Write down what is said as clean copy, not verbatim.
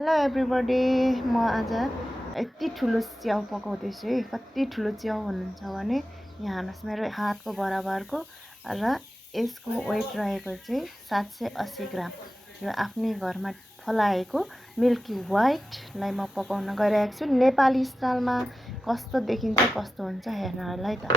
Hello everybody म आज यति ठुलो च्याउ पकाउँदैछु है। कति ठुलो च्याउ भन्नुहुन्छ भने यहाँ हेर्नुहोस् मेरो हातको बराबरको र यसको वेट रहेको चाहिँ 780 ग्राम। यो आफ्नै घरमा फलाएको मिल्की व्हाइटलाई म पकाउन गइरहेको छु। नेपाली स्टाइलमा कस्तो देखिन्छ कस्तो हुन्छ हेर्नलाई त।